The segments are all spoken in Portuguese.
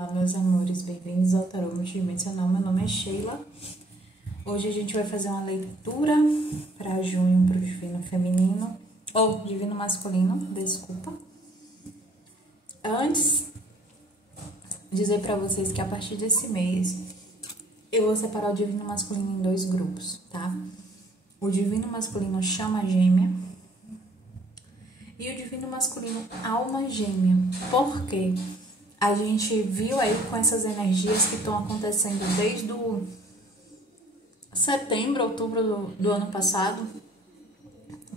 Olá, meus amores, bem-vindos ao Tarô Multidimensional. Meu nome é Sheila. Hoje a gente vai fazer uma leitura para junho, para o Divino Feminino, ou Divino Masculino, desculpa. Antes, dizer para vocês que a partir desse mês eu vou separar o Divino Masculino em dois grupos, tá? O Divino Masculino Chama Gêmea e o Divino Masculino Alma Gêmea. Por quê? A gente viu aí com essas energias que estão acontecendo desde o setembro, outubro do ano passado,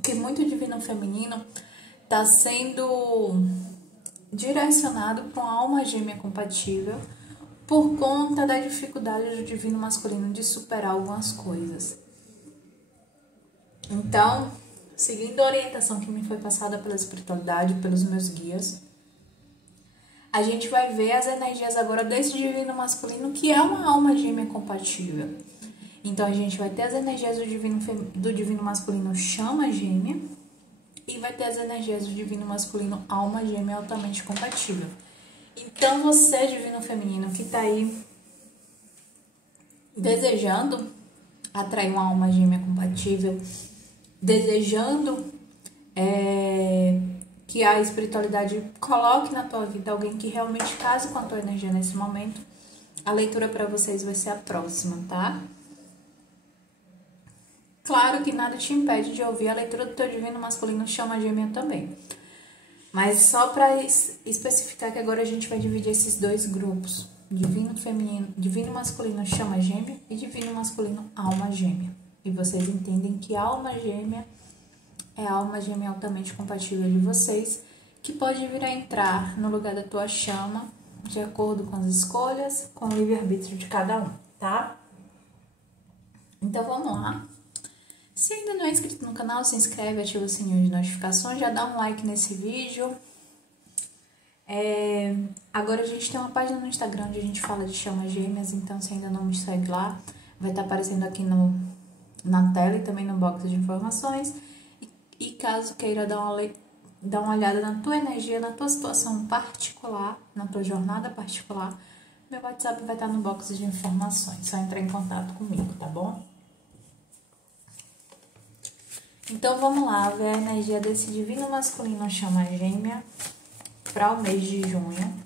que muito divino feminino está sendo direcionado para uma alma gêmea compatível por conta da dificuldade do divino masculino de superar algumas coisas. Então, seguindo a orientação que me foi passada pela espiritualidade, pelos meus guias, a gente vai ver as energias agora desse divino masculino, que é uma alma gêmea compatível. Então, a gente vai ter as energias do divino masculino Chama Gêmea e vai ter as energias do divino masculino Alma Gêmea altamente compatível. Então, você, divino feminino, que tá aí desejando atrair uma alma gêmea compatível, desejando que a espiritualidade coloque na tua vida alguém que realmente case com a tua energia nesse momento, a leitura para vocês vai ser a próxima, tá? Claro que nada te impede de ouvir a leitura do teu divino masculino Chama Gêmea também. Mas só para especificar que agora a gente vai dividir esses dois grupos. Divino feminino, divino masculino Chama Gêmea e divino masculino Alma Gêmea. E vocês entendem que alma gêmea é a alma gêmea altamente compatível de vocês, que pode vir a entrar no lugar da tua chama, de acordo com as escolhas, com o livre-arbítrio de cada um, tá? Então, vamos lá. Se ainda não é inscrito no canal, se inscreve, ativa o sininho de notificações, já dá um like nesse vídeo. Agora a gente tem uma página no Instagram onde a gente fala de chamas gêmeas, então se ainda não me segue lá, vai estar aparecendo aqui na tela e também no box de informações. E caso queira dar uma olhada na tua energia, na tua situação particular, na tua jornada particular, meu WhatsApp vai estar no box de informações. Só entrar em contato comigo, tá bom? Então, vamos lá ver a energia desse divino masculino Chama Gêmea para o mês de junho.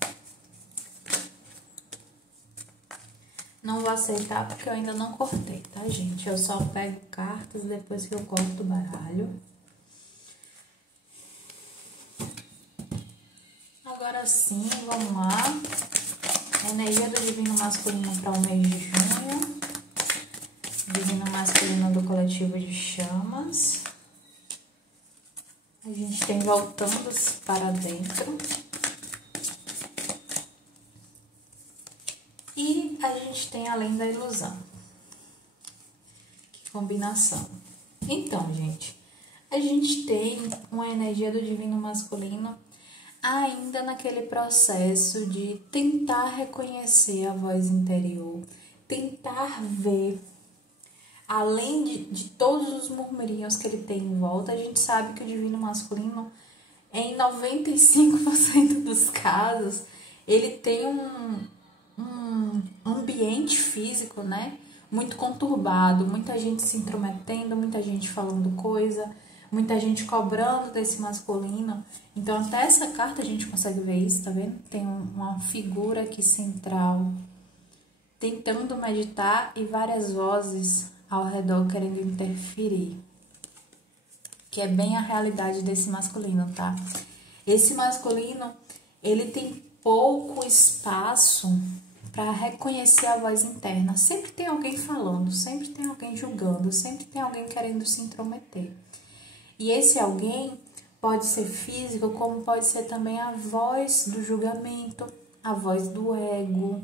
Não vou aceitar porque eu ainda não cortei, tá, gente? Eu só pego cartas depois que eu corto o baralho. Agora sim, vamos lá. Energia do divino masculino para o mês de junho. Divino masculino do coletivo de chamas. A gente tem voltando para dentro. E a gente tem além da ilusão. Que combinação. Então, gente, a gente tem uma energia do divino masculino ainda naquele processo de tentar reconhecer a voz interior, tentar ver, além de todos os murmurinhos que ele tem em volta, a gente sabe que o divino masculino, em 95% dos casos, ele tem um ambiente físico, né, muito conturbado, muita gente se intrometendo, muita gente falando coisa, muita gente cobrando desse masculino. Então, até essa carta a gente consegue ver isso, tá vendo? Tem uma figura aqui central tentando meditar e várias vozes ao redor querendo interferir. Que é bem a realidade desse masculino, tá? Esse masculino, ele tem pouco espaço para reconhecer a voz interna. Sempre tem alguém falando, sempre tem alguém julgando, sempre tem alguém querendo se intrometer. E esse alguém pode ser físico, como pode ser também a voz do julgamento, a voz do ego,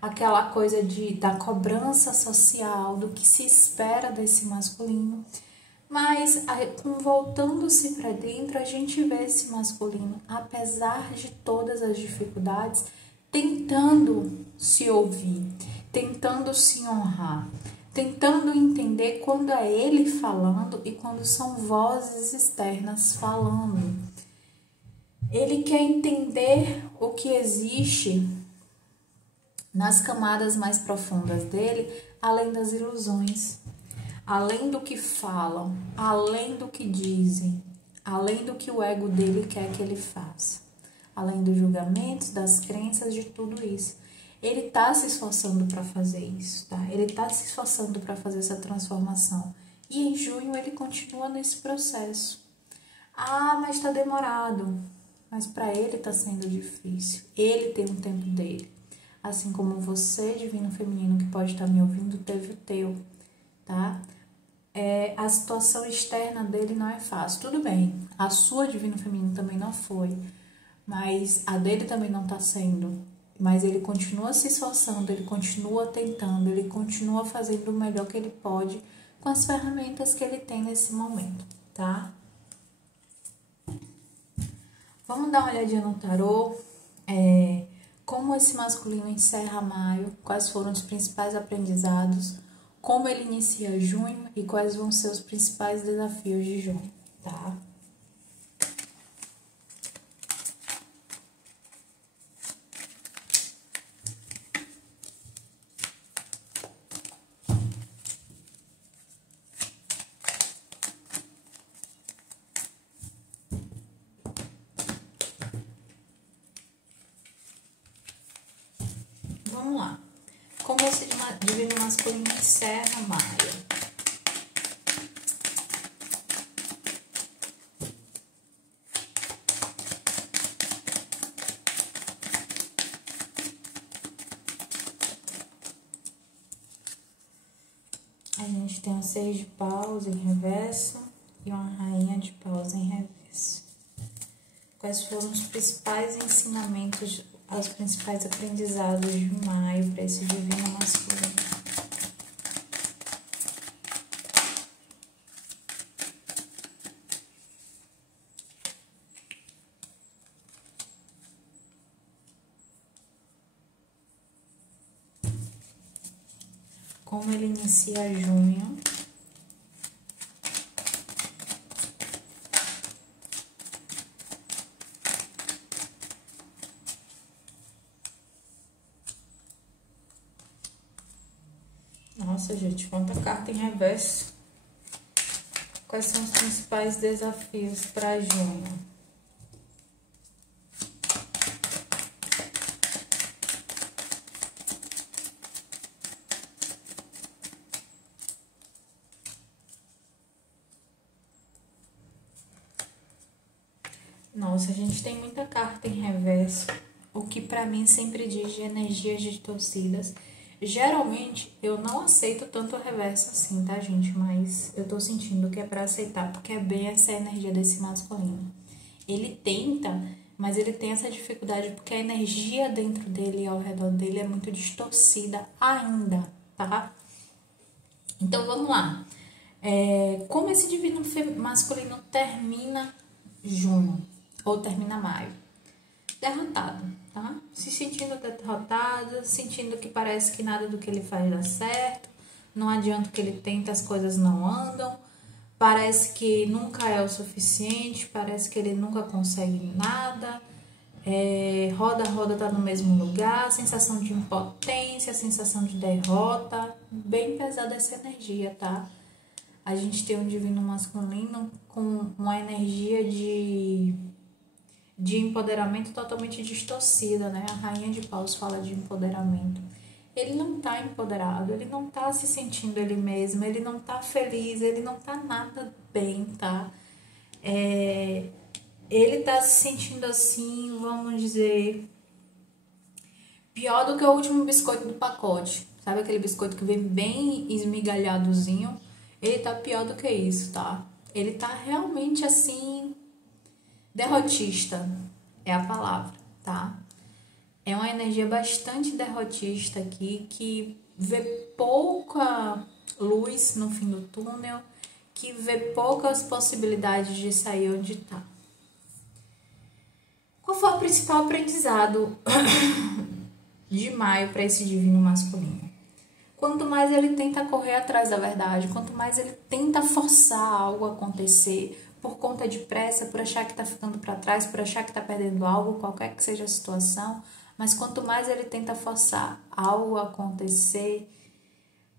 aquela coisa da cobrança social, do que se espera desse masculino. Mas, voltando-se para dentro, a gente vê esse masculino, apesar de todas as dificuldades, tentando se ouvir, tentando se honrar, tentando entender quando é ele falando e quando são vozes externas falando. Ele quer entender o que existe nas camadas mais profundas dele, além das ilusões, além do que falam, além do que dizem, além do que o ego dele quer que ele faça, além dos julgamentos, das crenças, de tudo isso. Ele tá se esforçando para fazer isso, tá? Ele tá se esforçando para fazer essa transformação. E em junho ele continua nesse processo. Ah, mas tá demorado. Mas para ele tá sendo difícil. Ele tem um tempo dele. Assim como você, divino feminino, que pode estar me ouvindo, teve o teu, tá? A situação externa dele não é fácil. Tudo bem, a sua divino feminino também não foi. Mas a dele também não tá sendo. Mas ele continua se esforçando, ele continua tentando, ele continua fazendo o melhor que ele pode com as ferramentas que ele tem nesse momento, tá? Vamos dar uma olhadinha no tarô. Como esse masculino encerra maio, quais foram os principais aprendizados, como ele inicia junho e quais vão ser os principais desafios de junho, tá? Vamos lá. Como esse divino masculino encerra maio? A gente tem um 6 de paus em reverso e uma rainha de paus em reverso. Quais foram os principais ensinamentos, os principais aprendizados de maio para esse divino masculino? Como ele inicia junho? Nossa, gente, quanta carta em reverso. Quais são os principais desafios para junho? Nossa, a gente tem muita carta em reverso, o que pra mim sempre diz de energias distorcidas. Geralmente, eu não aceito tanto o reverso assim, tá, gente? Mas eu tô sentindo que é pra aceitar, porque é bem essa energia desse masculino. Ele tenta, mas ele tem essa dificuldade porque a energia dentro dele e ao redor dele é muito distorcida ainda, tá? Então, vamos lá. Como esse divino masculino termina junho? Ou termina maio? Derrotado, tá? Se sentindo derrotado, sentindo que parece que nada do que ele faz dá certo, não adianta o que ele tenta, as coisas não andam, parece que nunca é o suficiente, parece que ele nunca consegue nada, roda tá no mesmo lugar, sensação de impotência, sensação de derrota, bem pesada essa energia, tá? A gente tem um divino masculino com uma energia de empoderamento totalmente distorcida, né? A rainha de paus fala de empoderamento. Ele não tá empoderado, ele não tá se sentindo ele mesmo, ele não tá feliz, ele não tá nada bem, tá? Ele tá se sentindo assim, vamos dizer, pior do que o último biscoito do pacote. Sabe aquele biscoito que vem bem esmigalhadozinho? Ele tá pior do que isso, tá? Ele tá realmente assim, derrotista é a palavra, tá? É uma energia bastante derrotista aqui, que vê pouca luz no fim do túnel, que vê poucas possibilidades de sair onde tá. Qual foi o principal aprendizado de maio para esse divino masculino? Quanto mais ele tenta correr atrás da verdade, quanto mais ele tenta forçar algo a acontecer por conta de pressa, por achar que tá ficando para trás, por achar que tá perdendo algo, qualquer que seja a situação, Mas quanto mais ele tenta forçar algo acontecer,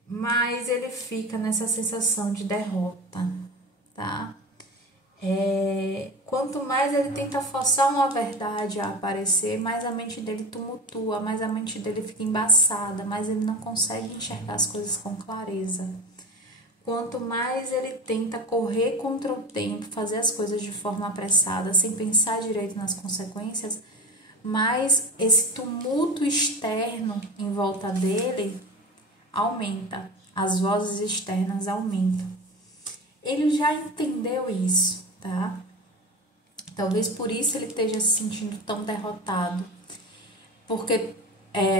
mais ele fica nessa sensação de derrota, tá? Quanto mais ele tenta forçar uma verdade a aparecer, mais a mente dele tumultua, mais a mente dele fica embaçada, mais ele não consegue enxergar as coisas com clareza. Quanto mais ele tenta correr contra o tempo, fazer as coisas de forma apressada, sem pensar direito nas consequências, mais esse tumulto externo em volta dele aumenta, as vozes externas aumentam. Ele já entendeu isso, tá? Talvez por isso ele esteja se sentindo tão derrotado, porque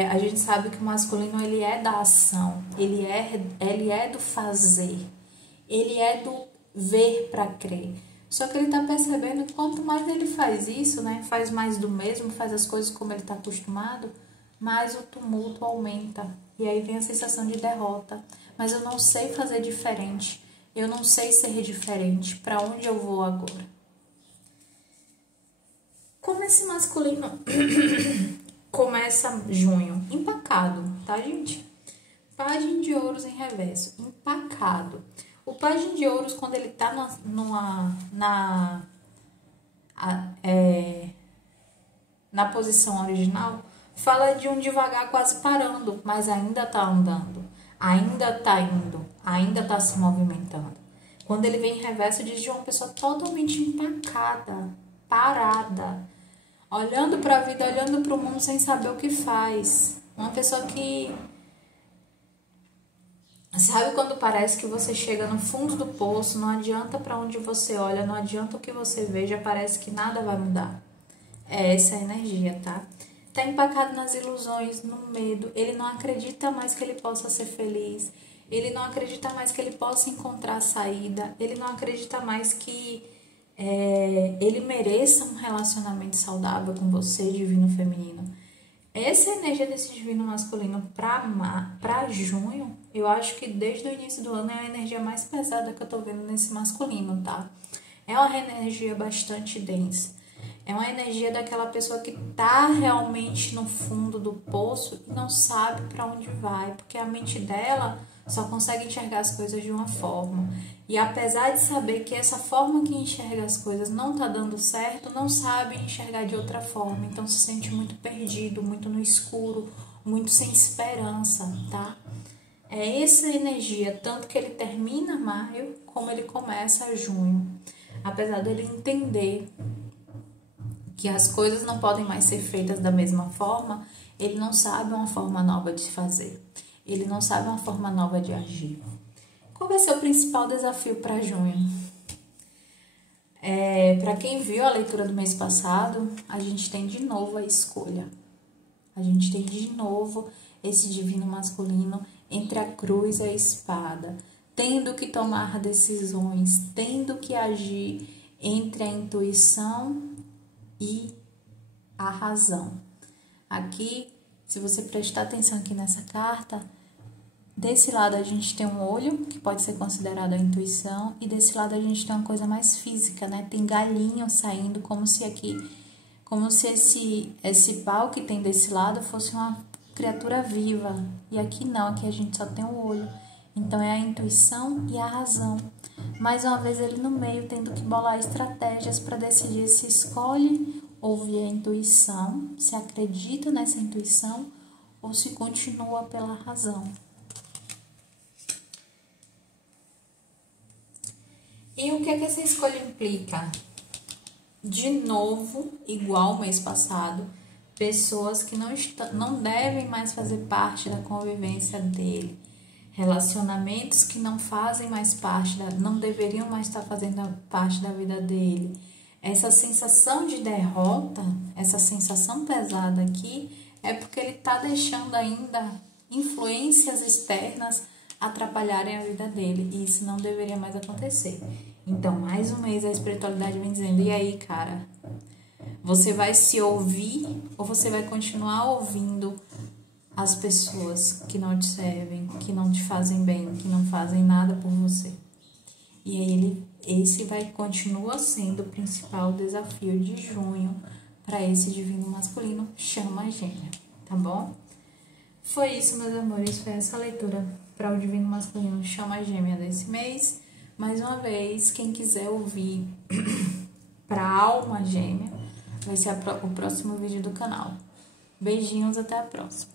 a gente sabe que o masculino ele é da ação, ele é do fazer, ele é do ver para crer. Só que ele tá percebendo que quanto mais ele faz isso, né, faz mais do mesmo, faz as coisas como ele tá acostumado, mais o tumulto aumenta. E aí vem a sensação de derrota. Mas eu não sei fazer diferente. Eu não sei ser diferente. Para onde eu vou agora? Como esse masculino começa junho? Empacado, tá, gente? Pajem de ouros em reverso. Empacado. O pajem de ouros, quando ele tá na posição original, fala de um devagar quase parando, mas ainda tá andando, ainda tá indo, ainda tá se movimentando. Quando ele vem em reverso, diz de uma pessoa totalmente empacada, parada, olhando para a vida, olhando para o mundo sem saber o que faz. Uma pessoa que... Sabe quando parece que você chega no fundo do poço, não adianta para onde você olha, não adianta o que você veja, parece que nada vai mudar. É essa a energia, tá? Tá empacado nas ilusões, no medo, ele não acredita mais que ele possa ser feliz, ele não acredita mais que ele possa encontrar saída, ele não acredita mais que ele mereça um relacionamento saudável com você, divino feminino. Essa energia desse divino masculino para junho, eu acho que desde o início do ano é a energia mais pesada que eu tô vendo nesse masculino, tá? É uma energia bastante densa. É uma energia daquela pessoa que tá realmente no fundo do poço e não sabe para onde vai, porque a mente dela só consegue enxergar as coisas de uma forma. E apesar de saber que essa forma que enxerga as coisas não tá dando certo, não sabe enxergar de outra forma. Então se sente muito perdido, muito no escuro, muito sem esperança, tá? É essa energia, tanto que ele termina maio, como ele começa junho. Apesar dele entender que as coisas não podem mais ser feitas da mesma forma, ele não sabe uma forma nova de fazer. Ele não sabe uma forma nova de agir. Qual vai ser o principal desafio para junho? Para quem viu a leitura do mês passado, a gente tem de novo a escolha. A gente tem de novo esse divino masculino entre a cruz e a espada, tendo que tomar decisões, tendo que agir entre a intuição e a razão. Aqui, se você prestar atenção aqui nessa carta, desse lado a gente tem um olho, que pode ser considerado a intuição, e desse lado a gente tem uma coisa mais física, né? Tem galinho saindo, como se esse pau que tem desse lado fosse uma criatura viva. E aqui não, aqui a gente só tem o olho. Então é a intuição e a razão. Mais uma vez ele no meio, tendo que bolar estratégias para decidir se escolhe ouvir a intuição, se acredita nessa intuição ou se continua pela razão. E o que é que essa escolha implica? De novo, igual o mês passado, pessoas que não devem mais fazer parte da convivência dele. Relacionamentos que não fazem mais parte, não deveriam mais estar fazendo parte da vida dele. Essa sensação de derrota, essa sensação pesada aqui, é porque ele está deixando ainda influências externas atrapalharem a vida dele. E isso não deveria mais acontecer. Então, mais um mês a espiritualidade vem dizendo, e aí, cara? Você vai se ouvir ou você vai continuar ouvindo as pessoas que não te servem, que não te fazem bem, que não fazem nada por você? E aí esse continua sendo o principal desafio de junho para esse divino masculino chama gêmea, tá bom? Foi isso, meus amores, foi essa leitura para o divino masculino chama gêmea desse mês. Mais uma vez, quem quiser ouvir para alma gêmea, vai ser o próximo vídeo do canal. Beijinhos, até a próxima.